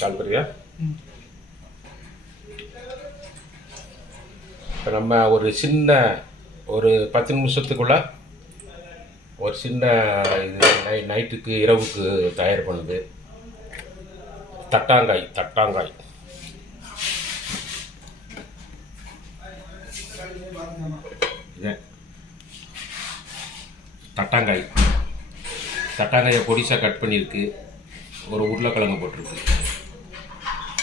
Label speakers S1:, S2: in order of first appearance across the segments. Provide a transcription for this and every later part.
S1: கால் பண்ணுறியா இப்போ நம்ம ஒரு சின்ன ஒரு பத்து நிமிஷத்துக்குள்ள ஒரு சின்ன இது நை நைட்டுக்கு இரவுக்கு தயார் பண்ணுது. தட்டாங்காய் தட்டாங்காய். தட்டாங்காய். தட்டாங்காயை பொடிசாக கட் பண்ணியிருக்கு. ஒரு உருளைக்கிழங்கு போட்டிருக்கு.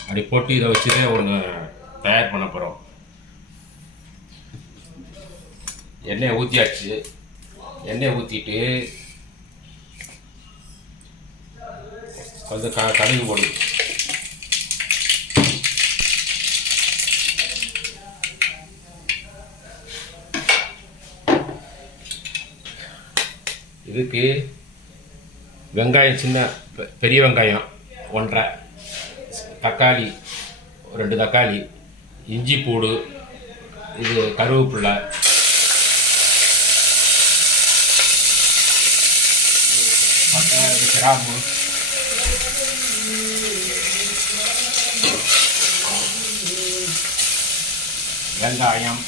S1: அப்படி போட்டு இதை வச்சுட்டு ஒன்று தயார் பண்ண போகிறோம் எண்ணெயை ஊற்றியாச்சு எண்ணெயை ஊற்றிட்டு கொஞ்சம் க கடுகு போடுது இதுக்கு வெங்காயம் சின்ன பெ- பெரிய வெங்காயம் ஒன்றரை. தக்காளி ரெண்டு தக்காளி இஞ்சி பூடு இது கருவேப்பிலை. பட்டை கிராம்பு வெங்காயம்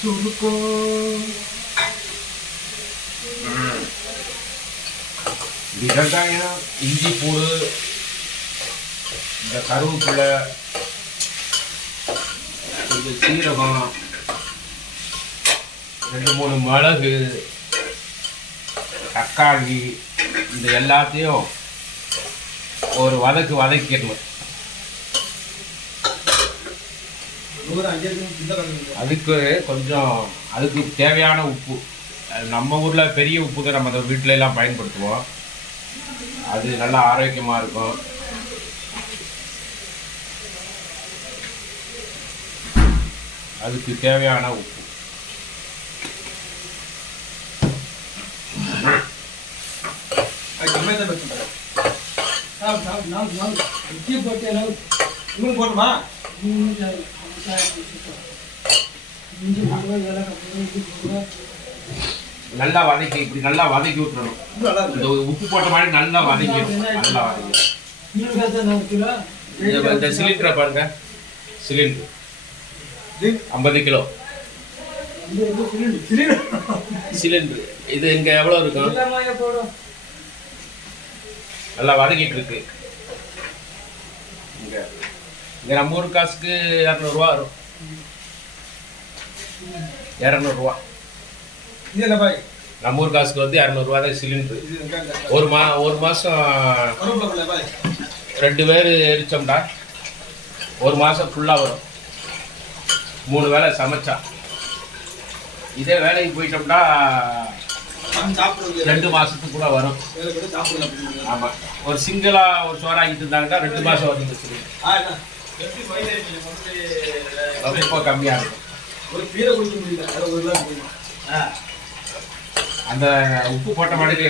S1: இது வெங்காயம் இஞ்சி பூடு. இந்த கருவேப்பிலை கொஞ்சம் சீரகம் ரெண்டு மூணு மிளகு தக்காளி இந்த எல்லாத்தையும் ஒரு வதக்கு வதக்கிடணும். அதுக்கு கொஞ்சம் அதுக்கு தேவையான உப்பு. நம்ம ஊரில் பெரிய உப்பு தான் நம்ம வீட்டில எல்லாம் பயன்படுத்துவோம். அது நல்லா ஆரோக்கியமாக இருக்கும். அதுக்கு தேவையான உப்பு
S2: போட்டுமா?
S1: நல்லா வதக்கி இப்படி நல்லா வதக்கி விட்டுறணும் இந்த உப்பு போட்ட மாதிரி நல்லா வதக்கிடணும் நல்லா வதக்கி இந்த சிலிண்டரை பாருங்க. சிலிண்டர். ஐம்பது கிலோ. சிலிண்டர். இது இங்க எவ்வளோ இருக்கும் நல்லா வதக்கிட்டு இருக்கு. இங்க. நம்ம ஊர் காசுக்கு இரநூறுவா வரும் இரநூறுவா நம்ம ஊர் காசுக்கு வந்து இரநூறுவா தான் சிலிண்டர் ஒரு மா ஒரு மாதம் ரெண்டு பேர் எரிச்சோம்டா ஒரு மாதம் ஃபுல்லாக வரும் மூணு வேளை சமைச்சா இதே வேலைக்கு போயிட்டோம்னா ரெண்டு மாதத்துக்கு கூட வரும் ஆமாம் ஒரு சிங்கிளாக ஒரு சோறாக்கிட்டு இருந்தாங்கன்னா ரெண்டு மாதம் சிலிண்டர் ரொம்ப கம்மியாக இருக்கும்.
S2: ஒரு பீரை குடிக்க முடியல அது ஒரு கிளாஸ் குடிக்கணும்.
S1: அந்த உப்பு போட்ட மாதிரி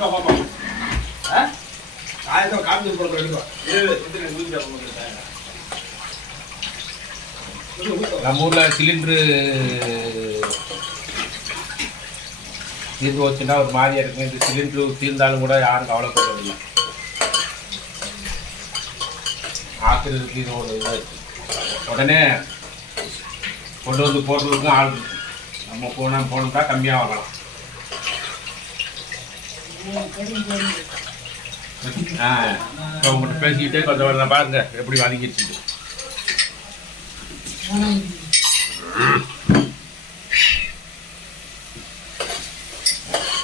S2: பார்ப்போம் ஆயிரத்தி காப்பி போட எடுத்துக்கோ ஏழு இது நூற்றி ஐம்பது
S1: நம்ம ஊரில் சிலிண்ட்ரு தீர்ந்து வச்சுன்னா ஒரு மாதிரியா இருக்கும் இந்த சிலிண்ட்ரு தீர்ந்தாலும் கூட யாரும் கவலைப்படுறதில்லை பார்க்குறதுக்கு இது ஒரு இதாக உடனே கொண்டு வந்து போடுறதுக்கும் ஆள் நம்ம போனால் போனோம்னா கம்மியாக வாங்கலாம் ஆ இப்போ உங்கள்கிட்ட பேசிக்கிட்டே கொஞ்சம் வர பாருங்க எப்படி வதங்கிடுச்சு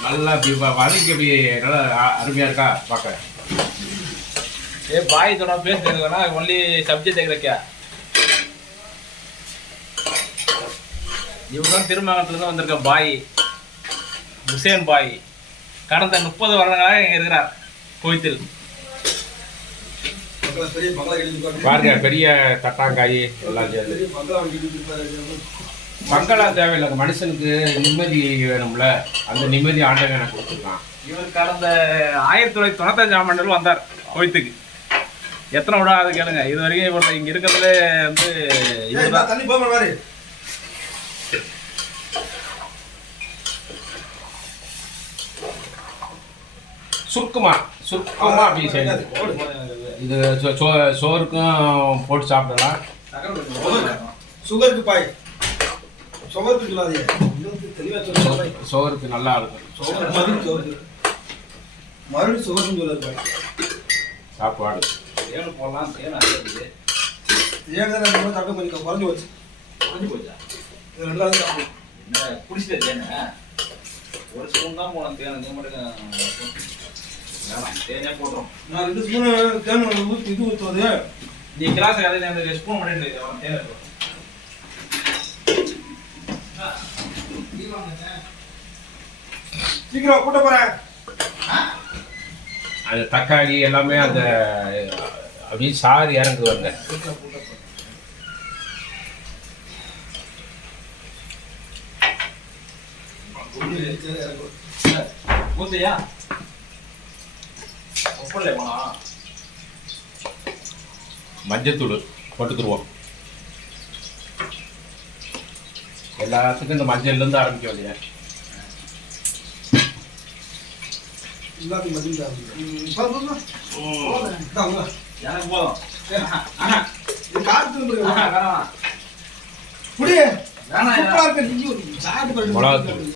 S1: நல்லா இப்படி வ- இப்படி நல்லா அருமையாக இருக்கா பார்க்க
S2: ஏ பாய் தோட பேசுனா ஒன்லி சப்ஜெக்ட் கேட்கறக்கா இவங்க தான் திருமணத்துலேருந்து வந்திருக்க பாய். ஹுசேன் பாய். கடந்த முப்பது வருடங்களாக இங்கே இருக்கிறார். கோயத்தில்.
S1: பாருங்க பெரிய தட்டாங்காய் எல்லாம் சேர்ந்து. மங்களா தேவையில்லை. மனுஷனுக்கு நிம்மதி வேணும்ல. அந்த நிம்மதி ஆண்டவன் எனக்கு கொடுத்துருக்கான்.
S3: இவர் கடந்த ஆயிரத்தி தொள்ளாயிரத்தி தொண்ணூத்தஞ்சாம் ஆண்டில் வந்தார் கோயத்துக்கு எத்தனை விட அது கேளுங்க. இது வரைக்கும் இவர் இங்க இருக்கிறதுல வந்து
S2: நான் தண்ணி போக மாதிரி
S1: சுருக்குமா சுருக்கமா அப்படி செய்யுது இது சோ- சோ- சோறுக்கும் போட்டு சாப்பிடலாம்.
S2: சுகருக்கு பாய். சுகருக்கு.
S1: சோறுக்கு நல்லா இருக்கும்.
S2: மறுபடியும் சுகர்னு சொல்லாது பாய்.
S1: சாப்பாடு.
S3: தேனு போடலாம் தேன் அரைக்கிறது
S2: ஏன் தான் நம்ம தட்டம் கொஞ்சம் குறைஞ்சு போச்சு.
S3: குறைஞ்சு போச்சா?
S2: இது ரெண்டாவது சாப்பிடும்
S3: என்ன குடிச்சிட்ட தேனை? ஒரு ஸ்பூன் தான் போனோம் தேன். இது மட்டும் வேணாம் தேனே போட்டுரும்.
S2: நான் ரெண்டு ஸ்பூனு தேன் ஊற்றி இது ஊற்றுவது
S3: நீ கிளாஸ் கதையில அந்த ஸ்பூன் மட்டும் தேன் எடுத்து
S2: சீக்கிரம் கூட்ட போறேன்.
S1: அந்த தக்காளி எல்லாமே அந்த அப்படியே சாறு இறங்கு வருங்க
S3: ஊத்தையா
S1: மஞ்சத்தூள் போட்டுக்குருவோம். எல்லாத்துக்கும் இந்த மஞ்சள்லேருந்து ஆரம்பிக்க இல்லையா?
S2: எல்லாத்தையும் மதியம் சாப்பிடுங்க
S3: எனக்கு போதும்.
S2: இது காத்து
S3: ஆஹா வேணாம்.
S2: புடி.
S3: வேணாம்
S2: சூப்பரா இருக்கு. சாப்பிட்டு
S1: மிளகாத்தூள்.